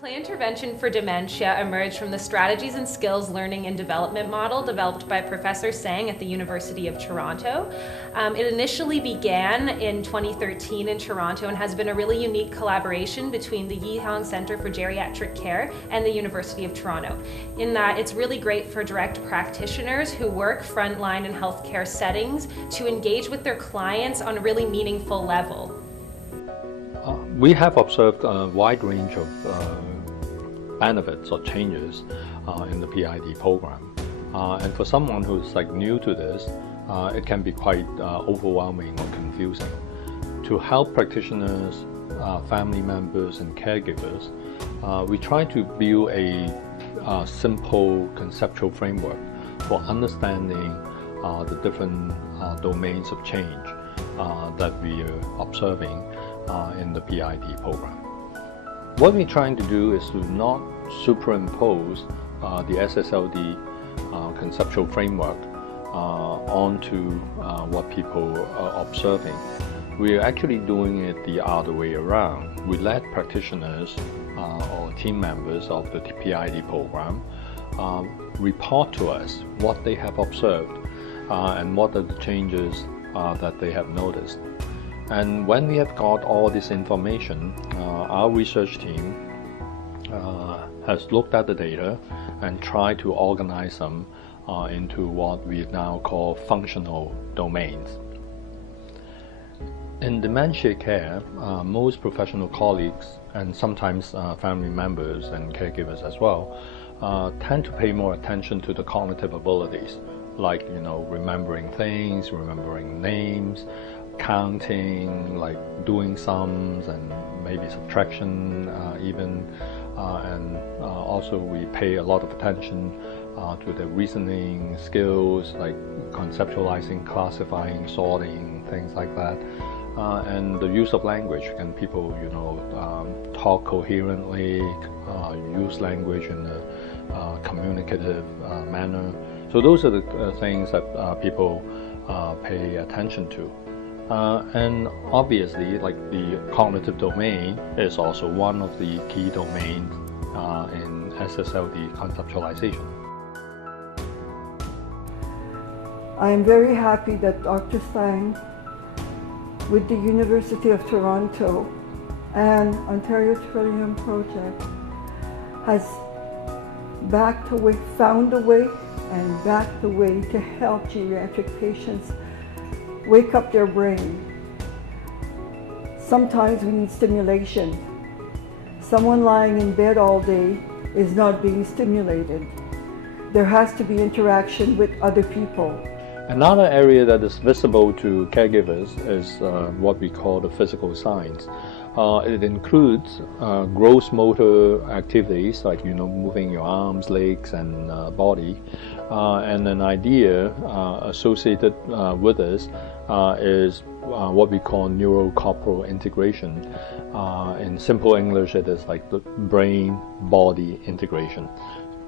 Play intervention for dementia emerged from the Strategies and Skills Learning and Development model developed by Professor Sang at the University of Toronto. It initially began in 2013 in Toronto and has been a really unique collaboration between the Yee Hong Centre for Geriatric Care and the University of Toronto, in that it's really great for direct practitioners who work frontline in healthcare settings to engage with their clients on a really meaningful level. We have observed a wide range of benefits or changes in the PID program. And for someone who's new to this, it can be quite overwhelming or confusing. To help practitioners, family members and caregivers, we try to build a simple conceptual framework for understanding the different domains of change that we are observing in the PID program. What we're trying to do is to not superimpose the SSLD conceptual framework onto what people are observing. We're actually doing it the other way around. We let practitioners or team members of the PID program report to us what they have observed and what are the changes that they have noticed. And when we have got all this information, our research team has looked at the data and tried to organize them into what we now call functional domains. In dementia care, most professional colleagues and sometimes family members and caregivers as well tend to pay more attention to the cognitive abilities, like remembering things, remembering names, counting, like doing sums and maybe subtraction even, and also we pay a lot of attention to the reasoning skills, like conceptualizing, classifying, sorting, things like that, and the use of language. Can people talk coherently, use language in a communicative manner? So those are the things that people pay attention to. And obviously, the cognitive domain is also one of the key domains in SSLD conceptualization. I am very happy that Dr. Sang, with the University of Toronto and Ontario Trillium Project, has found a way and backed the way to help geriatric patients wake up their brain. Sometimes we need stimulation. Someone lying in bed all day is not being stimulated. There has to be interaction with other people. Another area that is visible to caregivers is what we call the physical signs. It includes gross motor activities like moving your arms, legs and body, and an idea associated with this is what we call neurocorporal integration. In simple English, it is like the brain-body integration.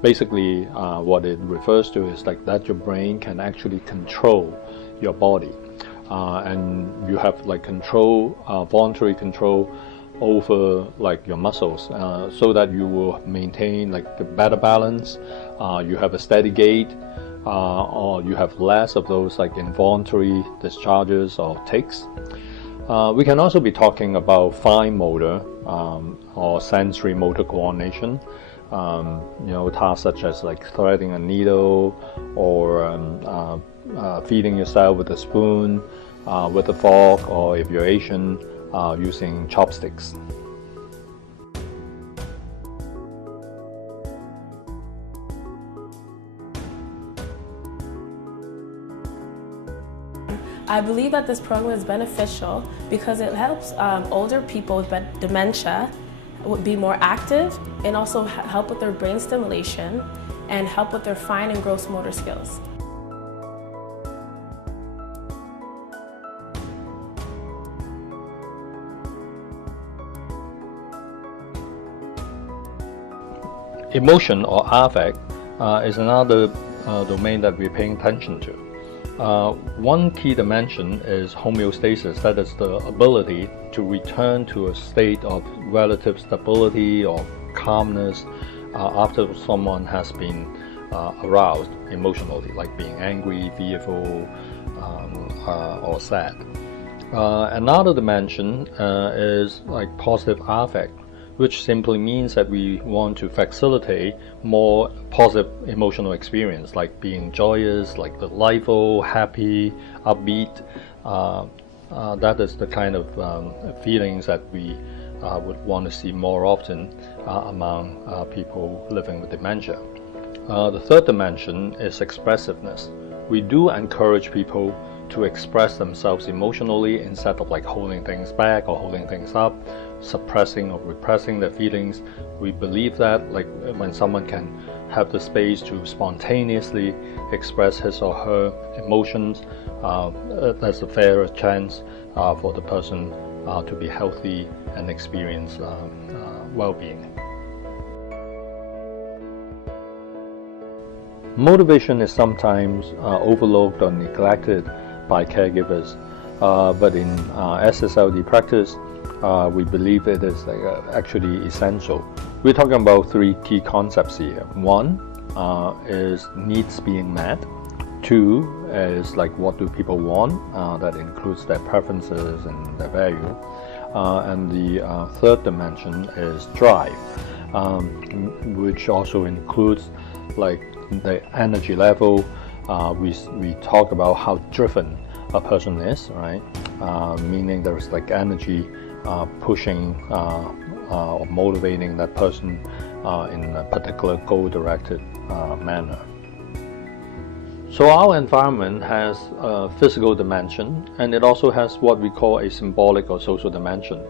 Basically, what it refers to is that your brain can actually control your body, and you have voluntary control over your muscles, so that you will maintain a better balance. You have a steady gait, or you have less of those involuntary discharges or tics. We can also be talking about fine motor or sensory motor coordination. Tasks such as threading a needle or feeding yourself with a spoon, with a fork, or if you're Asian, using chopsticks. I believe that this program is beneficial because it helps older people with dementia be more active and also help with their brain stimulation and help with their fine and gross motor skills. Emotion or affect is another domain that we're paying attention to. One key dimension is homeostasis, that is the ability to return to a state of relative stability or calmness after someone has been aroused emotionally, like being angry, fearful, or sad. Another dimension is like positive affect, which simply means that we want to facilitate more positive emotional experience, like being joyous, like delightful, happy, upbeat. That is the kind of feelings that we would want to see more often among people living with dementia. The third dimension is expressiveness. We do encourage people to express themselves emotionally instead of like holding things back or holding things up, suppressing or repressing their feelings. We believe that like when someone can have the space to spontaneously express his or her emotions, there's a fairer chance for the person to be healthy and experience well-being. Motivation is sometimes overlooked or neglected by caregivers, but in SSLD practice, we believe it is actually essential. We're talking about three key concepts here. One is needs being met. Two is like what do people want, that includes their preferences and their value. And the third dimension is drive, which also includes like the energy level. We talk about how driven a person is, right? Meaning there's like energy pushing or motivating that person in a particular goal-directed manner. So our environment has a physical dimension, and it also has what we call a symbolic or social dimension.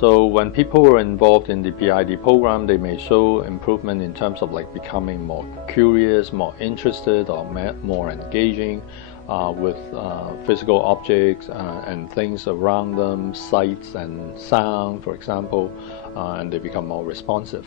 So when people are involved in the PID program, they may show improvement in terms of like becoming more curious, more interested, or more engaging with physical objects and things around them, sights and sound, for example, and they become more responsive.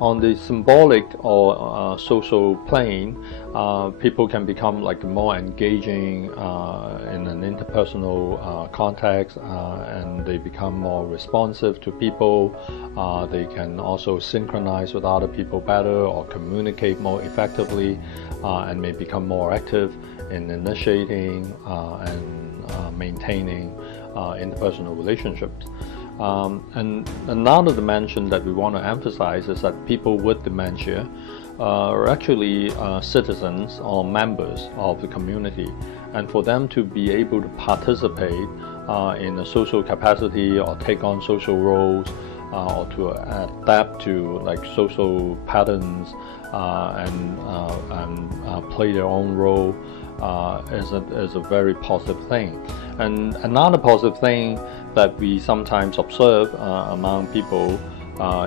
On the symbolic or social plane, people can become like more engaging in an interpersonal context, and they become more responsive to people. They can also synchronize with other people better or communicate more effectively, and may become more active in initiating and maintaining interpersonal relationships. And another dimension that we want to emphasize is that people with dementia are actually citizens or members of the community, and for them to be able to participate in a social capacity or take on social roles or to adapt to like social patterns and play their own role is a very positive thing. And another positive thing that we sometimes observe among people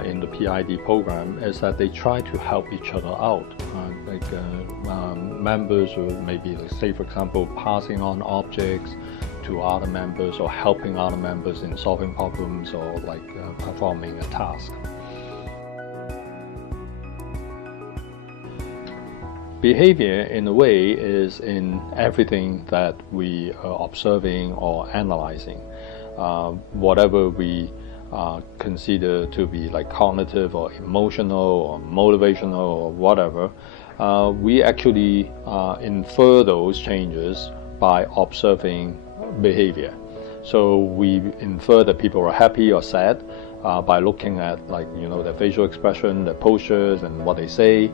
in the PID program is that they try to help each other out. Members who maybe, say for example, passing on objects to other members or helping other members in solving problems or like performing a task. Behavior, in a way, is in everything that we are observing or analyzing. Whatever we consider to be like cognitive or emotional or motivational or whatever, we actually infer those changes by observing behavior. So we infer that people are happy or sad by looking at their facial expression, their postures, and what they say.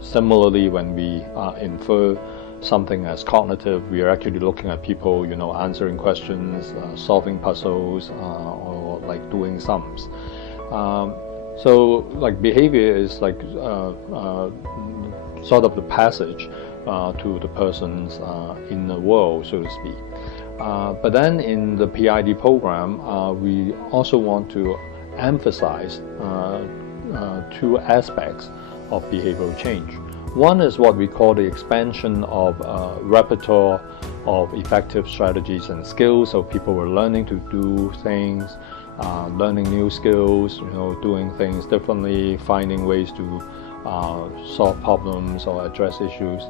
Similarly, when we infer something as cognitive, we are actually looking at people, answering questions, solving puzzles, or like doing sums. So like behavior is like sort of the passage to the person's inner world, so to speak. But then in the PID program, we also want to emphasize two aspects of behavioral change. One is what we call the expansion of repertoire of effective strategies and skills. So people are learning to do things, learning new skills, doing things differently, finding ways to solve problems or address issues.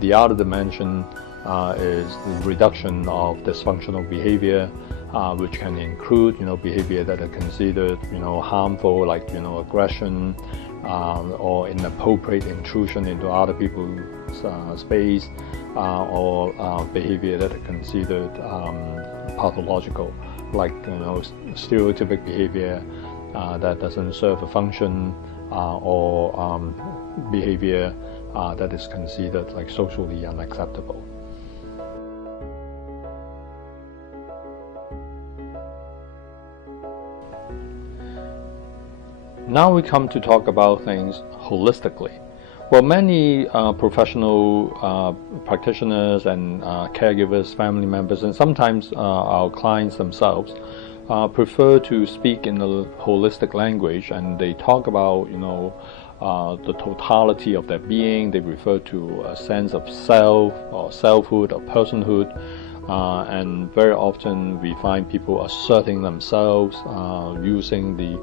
The other dimension is the reduction of dysfunctional behavior, which can include, behavior that are considered, harmful, like, aggression, or inappropriate intrusion into other people's space, or behavior that are considered pathological, like, stereotypic behavior that doesn't serve a function, or behavior that is considered like socially unacceptable. Now we come to talk about things holistically. Well, many professional practitioners and caregivers, family members, and sometimes our clients themselves prefer to speak in a holistic language, and they talk about, the totality of their being. They refer to a sense of self or selfhood or personhood, and very often we find people asserting themselves using the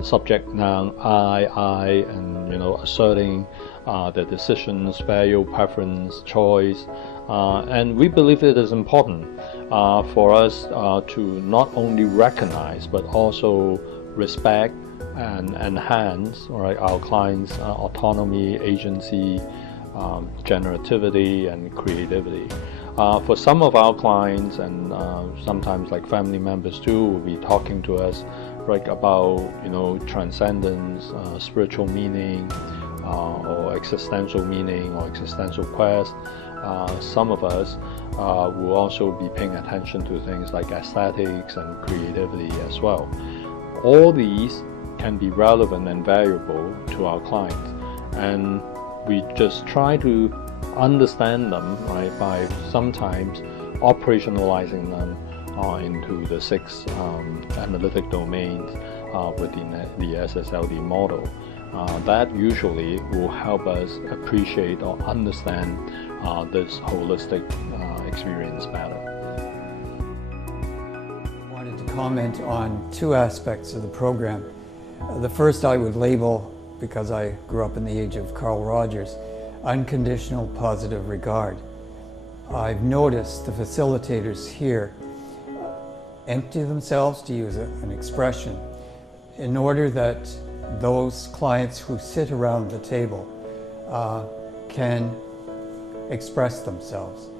subject noun I, and asserting their decisions, value, preference, choice, and we believe it is important for us to not only recognize but also respect and enhance, our clients' autonomy, agency, generativity, and creativity. For some of our clients, and sometimes like family members too, will be talking to us about transcendence, spiritual meaning, or existential meaning, or existential quest. Some of us will also be paying attention to things like aesthetics and creativity as well. All these can be relevant and valuable to our clients, and we just try to understand them by sometimes operationalizing them into the 6 analytic domains within the SSLD model. That usually will help us appreciate or understand this holistic experience better. I wanted to comment on 2 aspects of the program. The first I would label, because I grew up in the age of Carl Rogers, unconditional positive regard. I've noticed the facilitators here empty themselves, to use an expression, in order that those clients who sit around the table can express themselves.